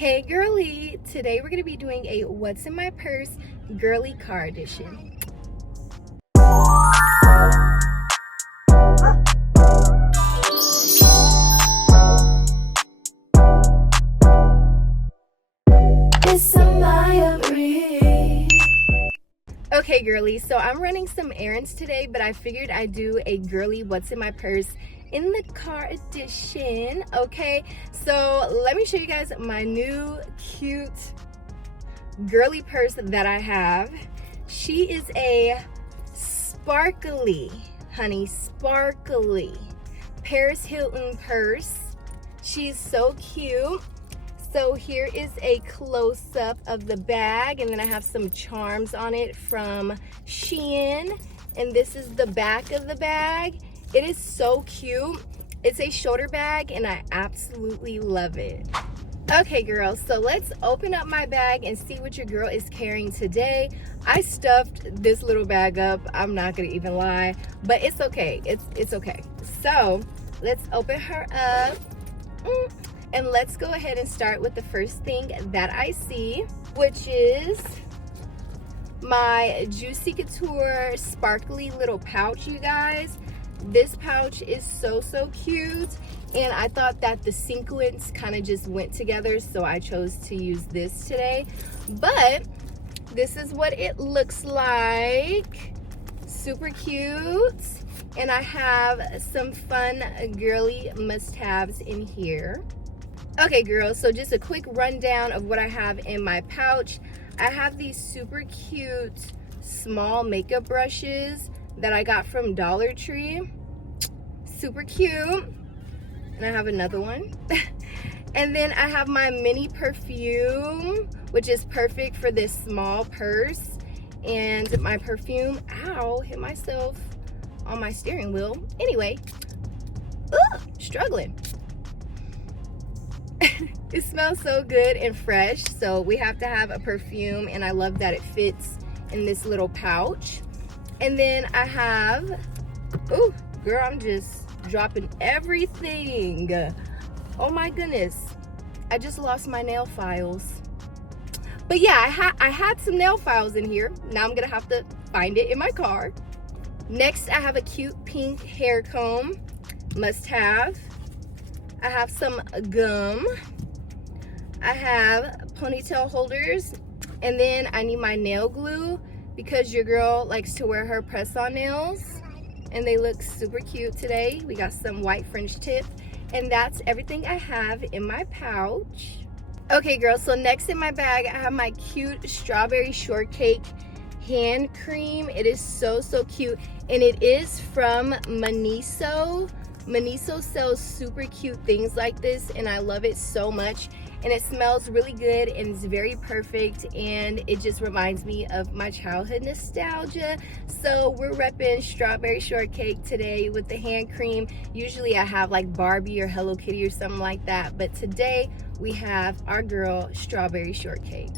Hey girly, today we're going to be doing a what's in my purse girly car edition. Miss Samaya. Okay girly, so I'm running some errands today, but I figured I'd do a girly what's in my purse in the car edition. Okay, so let me show you guys my new cute girly purse that I have. She is a sparkly, honey, sparkly Paris Hilton purse. She's so cute. So here is a close-up of the bag, and then I have some charms on it from Shein, and this is the back of the bag. It is so cute. It's a shoulder bag and I absolutely love it. Okay girls, so let's open up my bag and see what your girl is carrying today. I stuffed this little bag up, I'm not gonna even lie, but it's okay. It's okay. So let's open her up. And let's go ahead and start with the first thing that I see, which is my Juicy Couture sparkly little pouch, you guys. This pouch is so cute, and I thought that the sequins kind of just went together, so I chose to use this today. But this is what it looks like. Super cute. And I have some fun girly must-haves in here. Okay girls, so just a quick rundown of what I have in my pouch. I have these super cute small makeup brushes that I got from Dollar Tree. Super cute. And I have another one. And then I have my mini perfume, which is perfect for this small purse. And my perfume, ow, hit myself on my steering wheel. Anyway, struggling. It smells so good and fresh, so we have to have a perfume, and I love that it fits in this little pouch. And then I have, oh girl, I'm just dropping everything. Oh my goodness, I just lost my nail files. But yeah, I had some nail files in here. Now I'm gonna have to find it in my car. Next, I have a cute pink hair comb, must have. I have some gum. I have ponytail holders, and then I need my nail glue because your girl likes to wear her press-on nails, and they look super cute today. We got some white French tip, and that's everything I have in my pouch. Okay girls, so next in my bag I have my cute strawberry shortcake hand cream. It is so cute, and it is from Miniso. Miniso sells super cute things like this, and I love it so much. And it smells really good, and it's very perfect, and it just reminds me of my childhood nostalgia. So we're repping strawberry shortcake today with the hand cream. Usually I have like Barbie or Hello Kitty or something like that, but today we have our girl strawberry shortcake.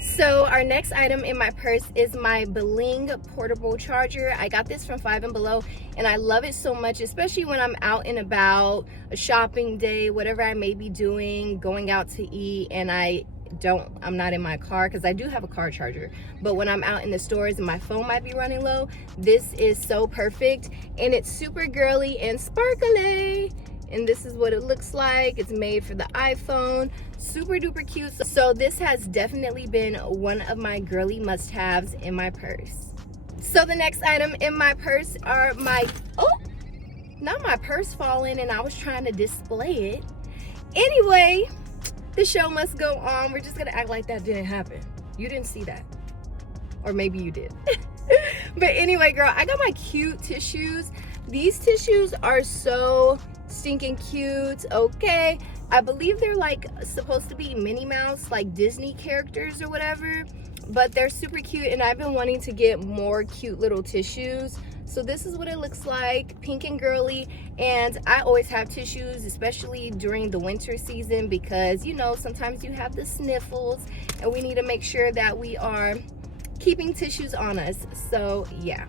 So our next item in my purse is my Bling portable charger. I got this from Five and Below, and I love it so much, especially when I'm out and about, a shopping day, whatever I may be doing, going out to eat, and I'm not in my car, because I do have a car charger. But when I'm out in the stores and my phone might be running low, this is so perfect, and it's super girly and sparkly. And this is what it looks like. It's made for the iPhone. Super duper cute. So this has definitely been one of my girly must-haves in my purse. So the next item in my purse are my, not my purse falling, and I was trying to display it. Anyway, the show must go on. We're just gonna act like that didn't happen. You didn't see that. Or maybe you did. But anyway, girl, I got my cute tissues. These tissues are so stinking cute. Okay, I believe they're like supposed to be Minnie Mouse, like Disney characters or whatever, but they're super cute, and I've been wanting to get more cute little tissues. So this is what it looks like, pink and girly. And I always have tissues, especially during the winter season, because you know sometimes you have the sniffles, and we need to make sure that we are keeping tissues on us. So yeah.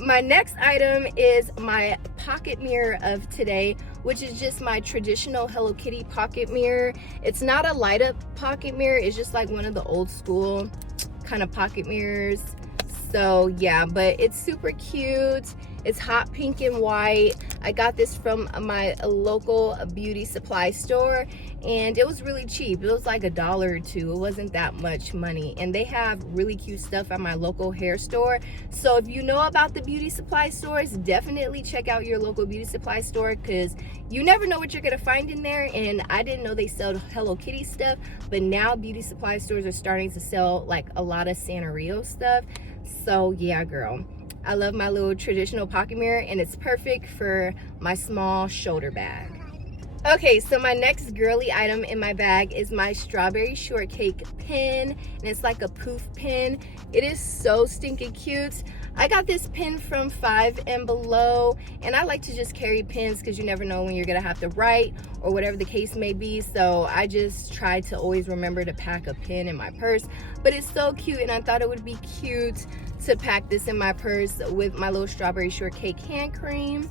My next item is my pocket mirror of today, which is just my traditional Hello Kitty pocket mirror. It's not a light up pocket mirror, it's just like one of the old school kind of pocket mirrors. So yeah, but it's super cute. It's hot pink and white. I got this from my local beauty supply store, and it was really cheap. It was like $1 or $2. It wasn't that much money, and they have really cute stuff at my local hair store. So if you know about the beauty supply stores, definitely check out your local beauty supply store, because you never know what you're gonna find in there. And I didn't know they sell Hello Kitty stuff, but now beauty supply stores are starting to sell like a lot of Sanrio stuff. So yeah, girl, I love my little traditional pocket mirror, and it's perfect for my small shoulder bag. Okay, so my next girly item in my bag is my strawberry shortcake pin, and it's like a poof pin. It is so stinking cute. I got this pin from 5 and Below, and I like to just carry pins because you never know when you're gonna have to write or whatever the case may be. So I just try to always remember to pack a pin in my purse. But it's so cute, and I thought it would be cute to pack this in my purse with my little strawberry shortcake hand cream.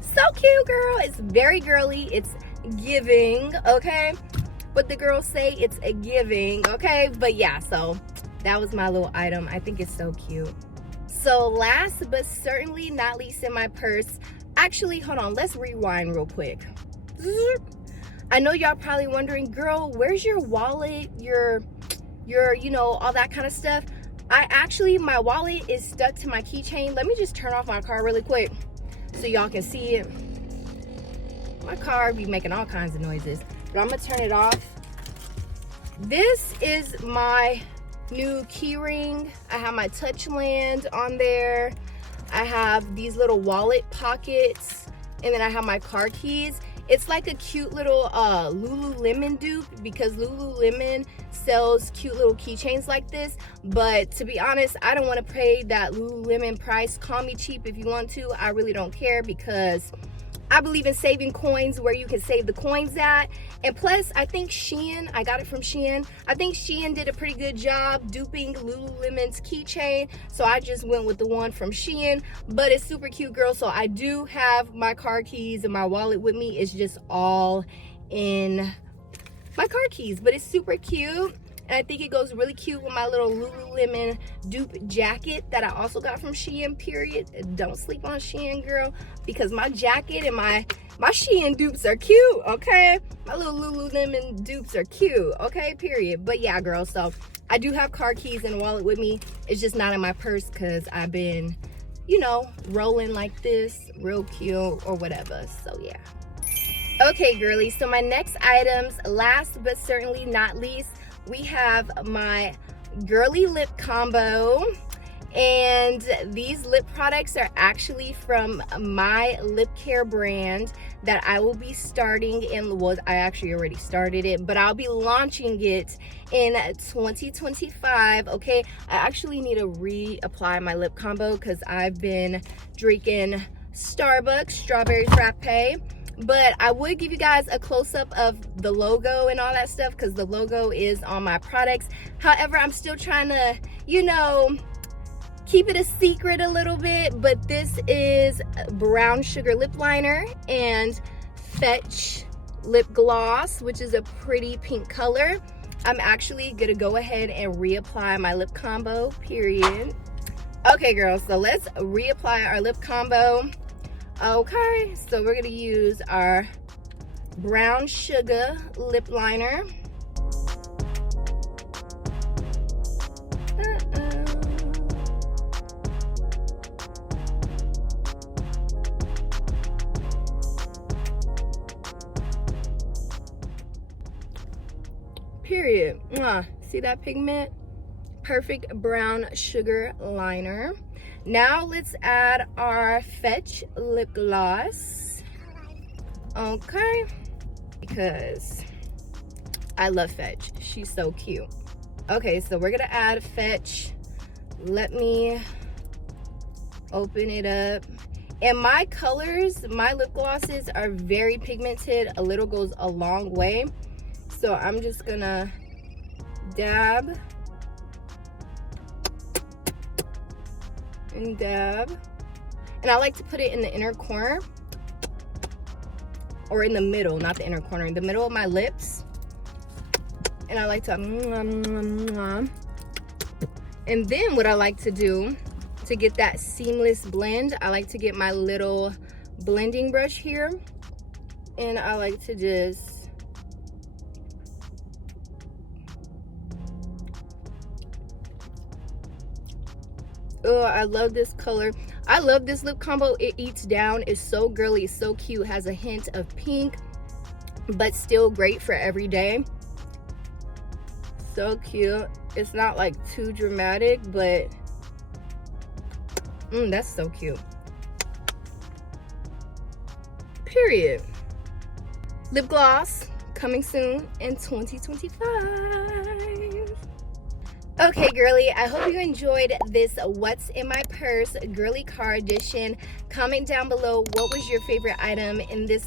So cute, girl. It's very girly. It's giving, okay? What the girls say, it's a giving, okay? But yeah, so that was my little item. I think it's so cute. So last but certainly not least in my purse, actually, hold on, let's rewind real quick. I know y'all probably wondering, girl, where's your wallet, your, you know, all that kind of stuff. My wallet is stuck to my keychain. Let me just turn off my car really quick so y'all can see it. My car be making all kinds of noises, but I'm gonna turn it off. This is my new key ring. I have my Touchland on there. I have these little wallet pockets, and then I have my car keys. It's like a cute little Lululemon dupe, because Lululemon sells cute little keychains like this. But to be honest, I don't want to pay that Lululemon price. Call me cheap if you want to. I really don't care, because I believe in saving coins where you can save the coins at. And plus, I think Shein, I got it from Shein. I think Shein did a pretty good job duping Lululemon's keychain. So I just went with the one from Shein. But it's super cute, girl. So I do have my car keys and my wallet with me. It's just all in my car keys. But it's super cute. And I think it goes really cute with my little Lululemon dupe jacket that I also got from Shein, period. Don't sleep on Shein, girl, because my jacket and my Shein dupes are cute, okay? My little Lululemon dupes are cute, okay, period. But yeah, girl, so I do have car keys and a wallet with me. It's just not in my purse because I've been, you know, rolling like this, real cute or whatever, so yeah. Okay, girly, so my next items, last but certainly not least, we have my Girly lip combo, and these lip products are actually from my lip care brand that I will be starting in, well, I actually already started it, but I'll be launching it in 2025, okay? I actually need to reapply my lip combo because I've been drinking Starbucks strawberry frappe. But I would give you guys a close-up of the logo and all that stuff, because the logo is on my products. However, I'm still trying to, you know, keep it a secret a little bit. But this is brown sugar lip liner and Fetch lip gloss, which is a pretty pink color. I'm actually gonna go ahead and reapply my lip combo, period. Okay, girls, so let's reapply our lip combo. Okay, so we're gonna use our brown sugar lip liner. Period. See that pigment? Perfect brown sugar liner. Now let's add our Fetch lip gloss. Okay, because I love Fetch. She's so cute. Okay, so we're gonna add Fetch. Let me open it up. And my colors, my lip glosses are very pigmented. A little goes a long way. So I'm just gonna dab and dab. And I like to put it in the inner corner, or in the middle, not the inner corner, in the middle of my lips. And I like to and then what I like to do to get that seamless blend, I like to get my little blending brush here, and I like to just oh, I love this color. I love this lip combo. It eats down. It's so girly, it's so cute. Has a hint of pink, but still great for every day. So cute. It's not like too dramatic, but that's so cute. Period. Lip gloss coming soon in 2025. Okay, girly, I hope you enjoyed this What's in My Purse girly car edition. Comment down below what was your favorite item in this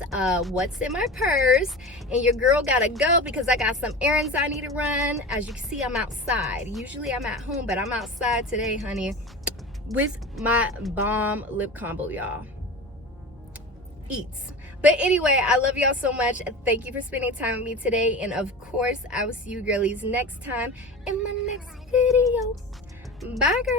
What's in My Purse. And your girl gotta go because I got some errands I need to run. As you can see, I'm outside. Usually I'm at home, but I'm outside today, honey, with my bomb lip combo, y'all. Eats. But anyway, I love y'all so much. Thank you for spending time with me today. And of course, I will see you girlies next time in my next video. Bye, girl.